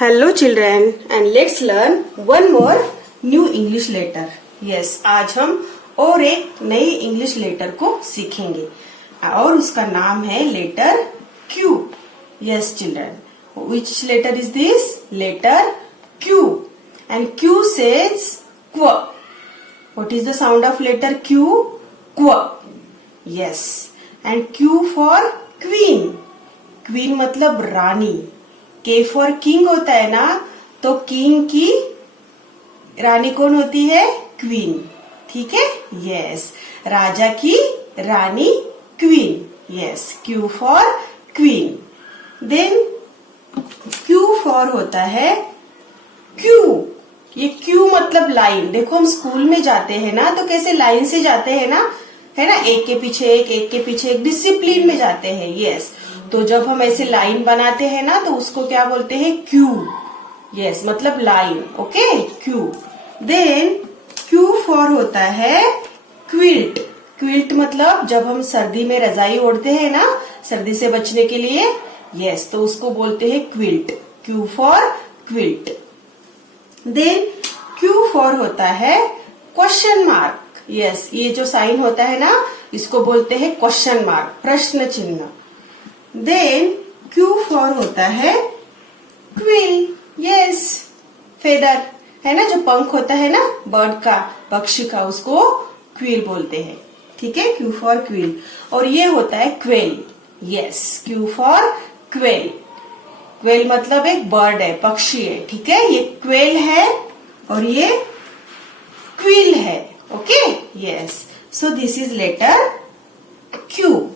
Hello children, and let's learn one more new English letter. Yes, आज हम और एक नई इंग्लिश लेटर को सीखेंगे और उसका नाम है letter Q. Yes children, which letter is this? Letter Q. And Q says Q. What is the sound of letter Q? Q. Yes. And Q for Queen. Queen मतलब रानी. K फॉर किंग होता है ना, तो king की रानी कौन होती है? Queen. ठीक है. यस, राजा की रानी queen. Yes, Q for queen. Then Q for होता है क्यू. ये क्यू मतलब लाइन. देखो हम स्कूल में जाते हैं ना, तो कैसे लाइन से जाते हैं ना, है ना, एक के पीछे एक के पीछे एक, डिसिप्लिन में जाते हैं. यस, तो जब हम ऐसे लाइन बनाते हैं ना, तो उसको क्या बोलते हैं? क्यू. यस, मतलब line. Okay, Q. Then Q for होता है क्विल्ट. क्विल्ट मतलब जब हम सर्दी में रजाई ओढ़ते हैं ना, सर्दी से बचने के लिए. यस, तो उसको बोलते हैं quilt. Q for quilt. Then Q for होता है क्वेश्चन मार्क. यस, ये जो साइन होता है ना, इसको बोलते हैं क्वेश्चन मार्क, प्रश्न चिन्ह. देन क्यू फॉर होता है क्विल. यस, फेदर है ना, जो पंख होता है ना बर्ड का, पक्षी का, उसको क्विल बोलते हैं. ठीक है, क्यू फॉर क्विल. और ये होता है quail. Yes, Q for quail. Quail मतलब एक बर्ड है, पक्षी है. ठीक है, ये क्वेल है और ये क्विल है. Okay. Yes, so this is letter Q.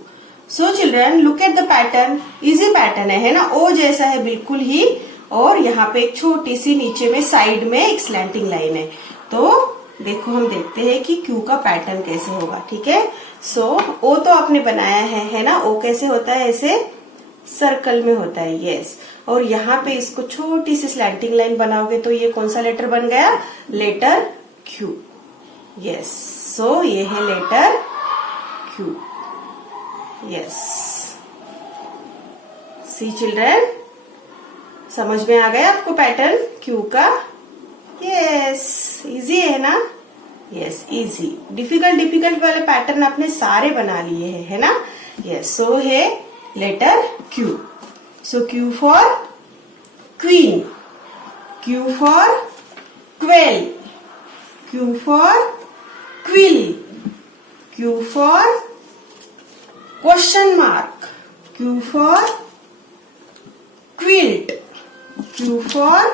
So children, look at the pattern. Easy pattern है ना, ओ जैसा है बिल्कुल ही. और यहाँ पे एक छोटी सी नीचे में साइड में एक स्लैंटिंग लाइन है. तो देखो, हम देखते हैं कि क्यू का पैटर्न कैसे होगा. ठीक है. सो ओ तो आपने बनाया है ना. ओ कैसे होता है? ऐसे सर्कल में होता है. यस, और यहाँ पे इसको छोटी सी स्लैंटिंग लाइन बनाओगे तो ये कौन सा लेटर बन गया? Letter Q. यस, सो ये है लेटर क्यू. यस, सी चिल्ड्रन, समझ में आ गया आपको पैटर्न क्यू का? यस, इजी है ना. Yes, easy. डिफिकल्ट वाले पैटर्न आपने सारे बना लिए हैं, है ना. यस, सो है letter Q. So Q for queen, Q for quell, Q for quill, Q for question mark, Q for quilt, Q for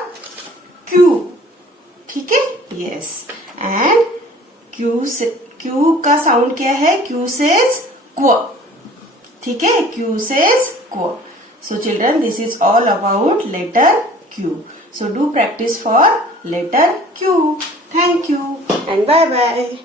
Q. ठीक है. यस, एंड क्यू का साउंड क्या है? क्यू सेज क्व. ठीक है, क्यू सेज क्व. So children, this is all about letter Q. So do practice for letter Q. Thank you and bye bye.